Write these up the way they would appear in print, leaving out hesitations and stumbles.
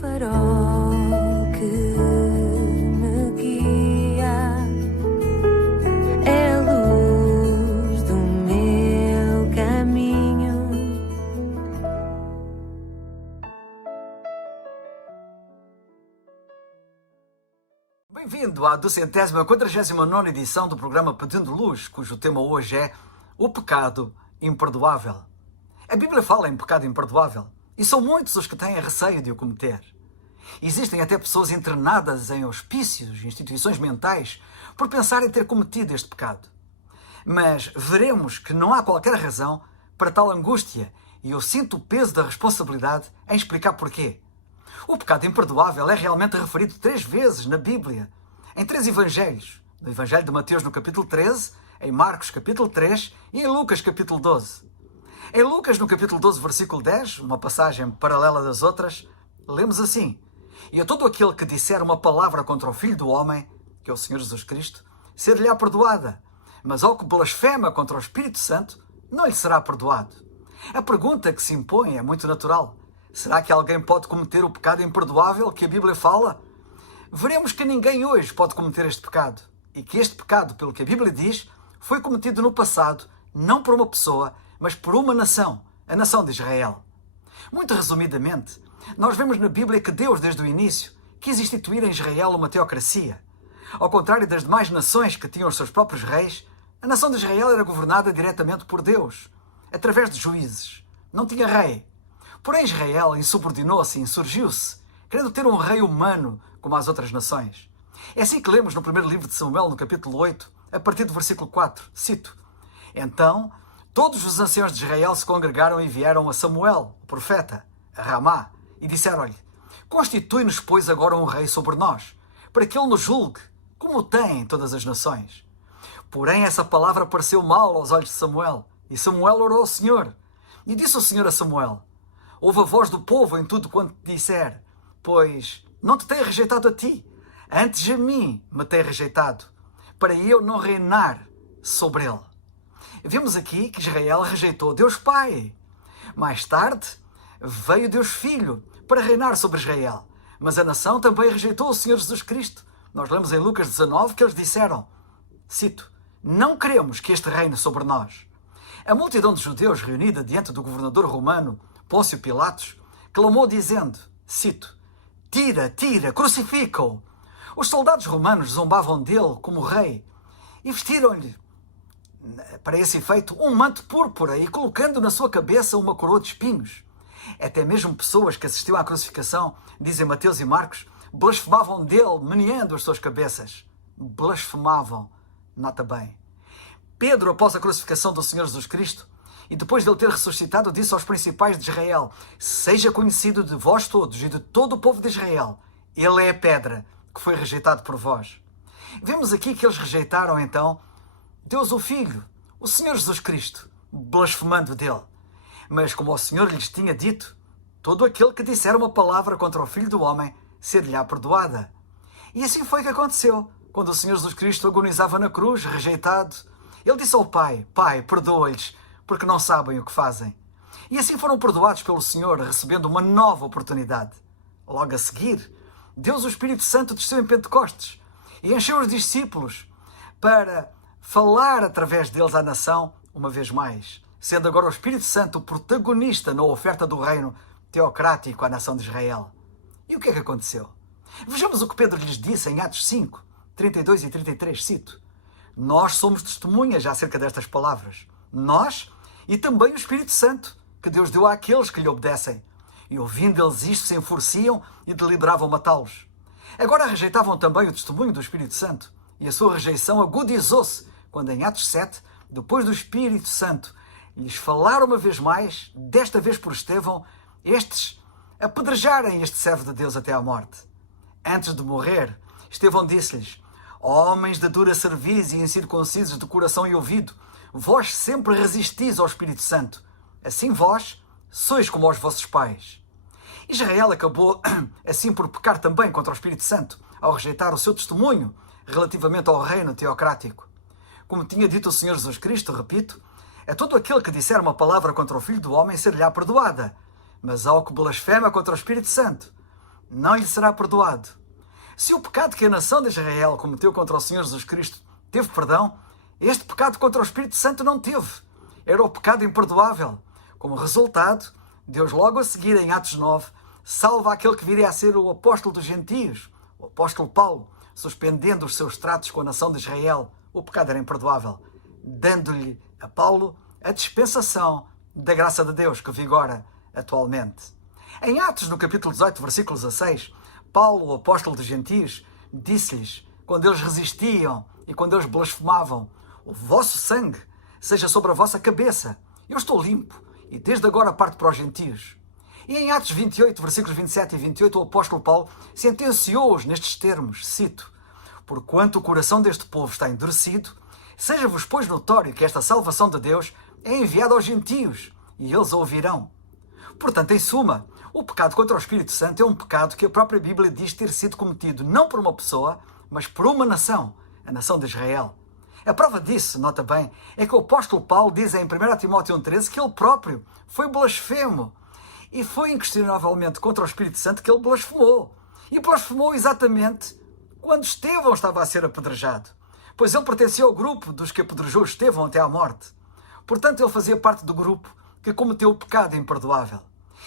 farol que me guia, é a luz do meu caminho. Bem-vindo à 249ª edição do programa Pedindo Luz, cujo tema hoje é o pecado imperdoável. A Bíblia fala em pecado imperdoável e são muitos os que têm receio de o cometer. Existem até pessoas internadas em hospícios, instituições mentais, por pensarem ter cometido este pecado. Mas veremos que não há qualquer razão para tal angústia e eu sinto o peso da responsabilidade em explicar porquê. O pecado imperdoável é realmente referido 3 vezes na Bíblia, em 3 evangelhos. No Evangelho de Mateus, no capítulo 13, em Marcos, capítulo 3 e em Lucas, capítulo 12. Em Lucas, no capítulo 12, versículo 10, uma passagem paralela das outras, lemos assim: E a todo aquele que disser uma palavra contra o Filho do Homem, que é o Senhor Jesus Cristo, ser-lhe-á perdoada, mas ao que blasfema contra o Espírito Santo, não lhe será perdoado. A pergunta que se impõe é muito natural. Será que alguém pode cometer o pecado imperdoável que a Bíblia fala? Veremos que ninguém hoje pode cometer este pecado, e que este pecado, pelo que a Bíblia diz, foi cometido no passado, não por uma pessoa, mas por uma nação, a nação de Israel. Muito resumidamente, nós vemos na Bíblia que Deus, desde o início, quis instituir em Israel uma teocracia. Ao contrário das demais nações que tinham os seus próprios reis, a nação de Israel era governada diretamente por Deus, através de juízes. Não tinha rei. Porém, Israel insubordinou-se e insurgiu-se, querendo ter um rei humano como as outras nações. É assim que lemos no primeiro livro de Samuel, no capítulo 8, a partir do versículo 4, cito: Então, todos os anciãos de Israel se congregaram e vieram a Samuel, o profeta, a Ramá, e disseram-lhe: Constitui-nos, pois, agora um rei sobre nós, para que ele nos julgue, como tem todas as nações. Porém, essa palavra pareceu mal aos olhos de Samuel, e Samuel orou ao Senhor. E disse o Senhor a Samuel: Ouve a voz do povo em tudo quanto te disser, pois não te tem rejeitado a ti, antes a mim me tem rejeitado, para eu não reinar sobre ele. Vimos aqui que Israel rejeitou Deus Pai. Mais tarde, veio Deus Filho para reinar sobre Israel. Mas a nação também rejeitou o Senhor Jesus Cristo. Nós lemos em Lucas 19 que eles disseram, cito: Não queremos que este reine sobre nós. A multidão de judeus reunida diante do governador romano, Pôncio Pilatos, clamou dizendo, cito: Tira, tira, crucifica-o. Os soldados romanos zombavam dele como rei e vestiram-lhe, para esse efeito, um manto púrpura e colocando na sua cabeça uma coroa de espinhos. Até mesmo pessoas que assistiam à crucificação, dizem Mateus e Marcos, blasfemavam dele, meneando as suas cabeças. Blasfemavam, nota bem. Pedro, após a crucificação do Senhor Jesus Cristo, e depois de ele ter ressuscitado, disse aos principais de Israel: Seja conhecido de vós todos e de todo o povo de Israel, ele é a pedra que foi rejeitado por vós. Vemos aqui que eles rejeitaram, então, Deus o Filho, o Senhor Jesus Cristo, blasfemando dele. Mas como o Senhor lhes tinha dito, todo aquele que disser uma palavra contra o Filho do Homem, ser-lhe-á perdoada. E assim foi que aconteceu. Quando o Senhor Jesus Cristo agonizava na cruz, rejeitado, ele disse ao Pai: Pai, perdoa-lhes, porque não sabem o que fazem. E assim foram perdoados pelo Senhor, recebendo uma nova oportunidade. Logo a seguir, Deus, o Espírito Santo, desceu em Pentecostes e encheu os discípulos para falar através deles à nação uma vez mais, sendo agora o Espírito Santo o protagonista na oferta do reino teocrático à nação de Israel. E o que é que aconteceu? Vejamos o que Pedro lhes disse em Atos 5, 32 e 33, cito: Nós somos testemunhas acerca destas palavras, nós e também o Espírito Santo, que Deus deu àqueles que lhe obedecem. E ouvindo eles isto, se enfureciam e deliberavam matá-los. Agora rejeitavam também o testemunho do Espírito Santo, e a sua rejeição agudizou-se, quando em Atos 7, depois do Espírito Santo lhes falar uma vez mais, desta vez por Estevão, estes apedrejarem este servo de Deus até à morte. Antes de morrer, Estevão disse-lhes: Homens de dura cerviz e incircuncisos de coração e ouvido, vós sempre resistis ao Espírito Santo. Assim vós sois como os vossos pais. Israel acabou assim por pecar também contra o Espírito Santo, ao rejeitar o seu testemunho relativamente ao reino teocrático. Como tinha dito o Senhor Jesus Cristo, repito, a todo aquele que disser uma palavra contra o Filho do Homem ser-lhe-á perdoada, mas ao que blasfema contra o Espírito Santo, não lhe será perdoado. Se o pecado que a nação de Israel cometeu contra o Senhor Jesus Cristo teve perdão, este pecado contra o Espírito Santo não teve. Era o pecado imperdoável. Como resultado, Deus logo a seguir, em Atos 9, salva aquele que viria a ser o apóstolo dos gentios, o apóstolo Paulo, suspendendo os seus tratos com a nação de Israel. O pecado era imperdoável, dando-lhe a Paulo a dispensação da graça de Deus que vigora atualmente. Em Atos, no capítulo 18, versículo 16, Paulo, o apóstolo dos gentios, disse-lhes, quando eles resistiam e quando eles blasfemavam: o vosso sangue seja sobre a vossa cabeça. Eu estou limpo e desde agora parto para os gentios. E em Atos 28, versículos 27 e 28, o apóstolo Paulo sentenciou-os nestes termos, cito: porquanto o coração deste povo está endurecido, seja-vos, pois, notório que esta salvação de Deus é enviada aos gentios, e eles a ouvirão. Portanto, em suma, o pecado contra o Espírito Santo é um pecado que a própria Bíblia diz ter sido cometido não por uma pessoa, mas por uma nação, a nação de Israel. A prova disso, nota bem, é que o apóstolo Paulo diz em 1 Timóteo 1,13 que ele próprio foi blasfemo. E foi inquestionavelmente contra o Espírito Santo que ele blasfemou. E blasfemou exatamente quando Estevão estava a ser apedrejado, pois ele pertencia ao grupo dos que apedrejou Estevão até à morte. Portanto, ele fazia parte do grupo que cometeu o pecado imperdoável.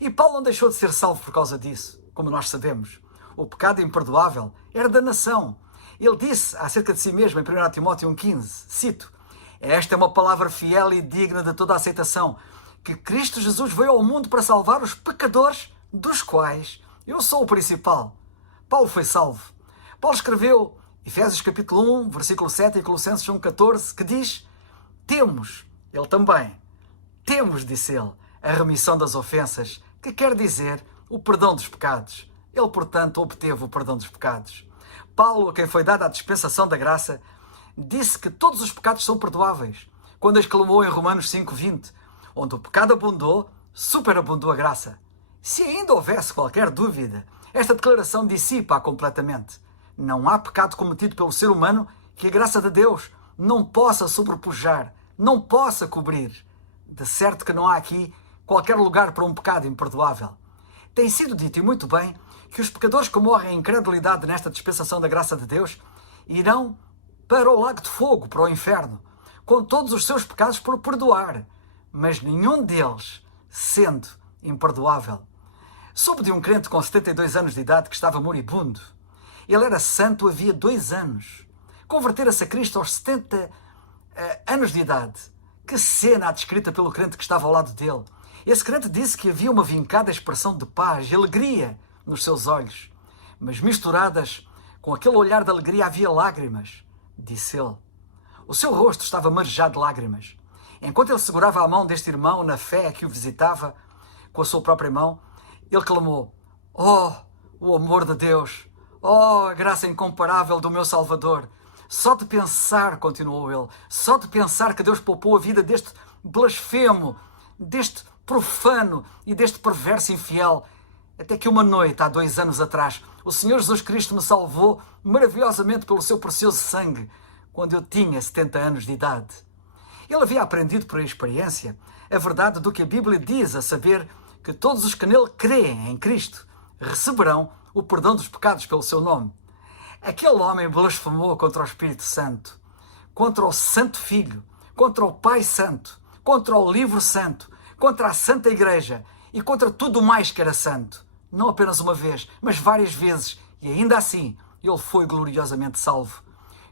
E Paulo não deixou de ser salvo por causa disso, como nós sabemos. O pecado imperdoável era da nação. Ele disse acerca de si mesmo em 1 Timóteo 1,15, cito: esta é uma palavra fiel e digna de toda a aceitação, que Cristo Jesus veio ao mundo para salvar os pecadores, dos quais eu sou o principal. Paulo foi salvo. Paulo escreveu Efésios capítulo 1, versículo 7 e Colossenses 1,14, que diz: temos, ele também, temos, disse ele, a remissão das ofensas, que quer dizer o perdão dos pecados. Ele, portanto, obteve o perdão dos pecados. Paulo, a quem foi dada a dispensação da graça, disse que todos os pecados são perdoáveis, quando exclamou em Romanos 5,20, onde o pecado abundou, superabundou a graça. Se ainda houvesse qualquer dúvida, esta declaração dissipa-a completamente. Não há pecado cometido pelo ser humano que a graça de Deus não possa sobrepujar, não possa cobrir. De certo que não há aqui qualquer lugar para um pecado imperdoável. Tem sido dito, e muito bem, que os pecadores que morrem em incredulidade nesta dispensação da graça de Deus irão para o lago de fogo, para o inferno, com todos os seus pecados por perdoar, mas nenhum deles sendo imperdoável. Soube de um crente com 72 anos de idade que estava moribundo. Ele era santo havia 2 anos. Convertera-se a Cristo aos 70 anos de idade. Que cena descrita pelo crente que estava ao lado dele. Esse crente disse que havia uma vincada expressão de paz e alegria nos seus olhos, mas misturadas com aquele olhar de alegria havia lágrimas, disse ele. O seu rosto estava marejado de lágrimas. Enquanto ele segurava a mão deste irmão na fé que o visitava com a sua própria mão, ele clamou: oh, o amor de Deus! Oh, a graça incomparável do meu Salvador! Só de pensar, continuou ele, só de pensar que Deus poupou a vida deste blasfemo, deste profano e deste perverso infiel, até que uma noite, há 2 anos atrás, o Senhor Jesus Cristo me salvou maravilhosamente pelo seu precioso sangue, quando eu tinha 70 anos de idade. Ele havia aprendido por experiência a verdade do que a Bíblia diz, a saber que todos os que nele creem em Cristo receberão o perdão dos pecados pelo seu nome. Aquele homem blasfemou contra o Espírito Santo, contra o Santo Filho, contra o Pai Santo, contra o Livro Santo, contra a Santa Igreja e contra tudo mais que era santo. Não apenas uma vez, mas várias vezes, e ainda assim ele foi gloriosamente salvo.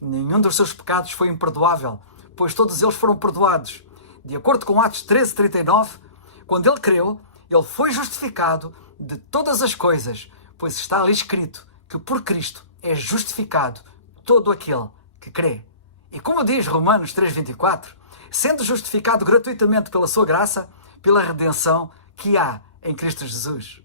Nenhum dos seus pecados foi imperdoável, pois todos eles foram perdoados. De acordo com Atos 13:39, quando ele creu, ele foi justificado de todas as coisas, pois está ali escrito que por Cristo é justificado todo aquele que crê. E como diz Romanos 3:24, sendo justificado gratuitamente pela sua graça, pela redenção que há em Cristo Jesus.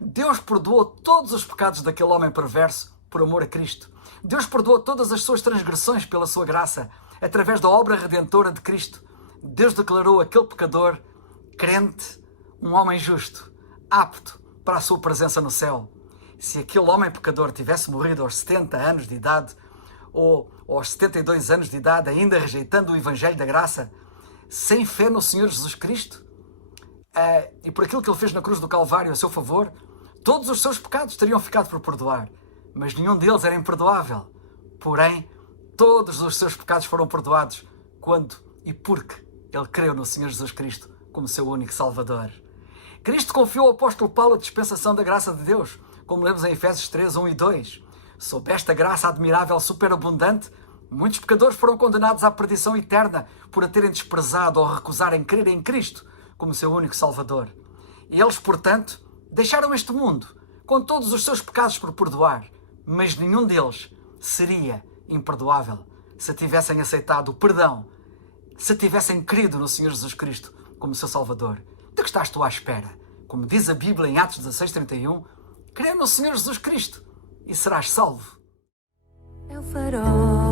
Deus perdoou todos os pecados daquele homem perverso por amor a Cristo. Deus perdoou todas as suas transgressões pela sua graça, através da obra redentora de Cristo. Deus declarou aquele pecador crente, um homem justo, apto para a sua presença no céu. Se aquele homem pecador tivesse morrido aos 70 anos de idade, ou aos 72 anos de idade, ainda rejeitando o Evangelho da Graça, sem fé no Senhor Jesus Cristo, e por aquilo que ele fez na cruz do Calvário a seu favor, Todos os seus pecados teriam ficado por perdoar, mas nenhum deles era imperdoável. Porém, todos os seus pecados foram perdoados quando e porque ele creu no Senhor Jesus Cristo como seu único Salvador. Cristo confiou ao apóstolo Paulo a dispensação da graça de Deus, como lemos em Efésios 3, 1 e 2. Sob esta graça admirável, superabundante, muitos pecadores foram condenados à perdição eterna por a terem desprezado ou recusarem crer em Cristo como seu único Salvador. E eles, portanto, deixaram este mundo com todos os seus pecados por perdoar, mas nenhum deles seria imperdoável se tivessem aceitado o perdão, se tivessem crido no Senhor Jesus Cristo como seu Salvador. De que estás tu à espera? Como diz a Bíblia em Atos 16:31, crê no Senhor Jesus Cristo e serás salvo. É o farol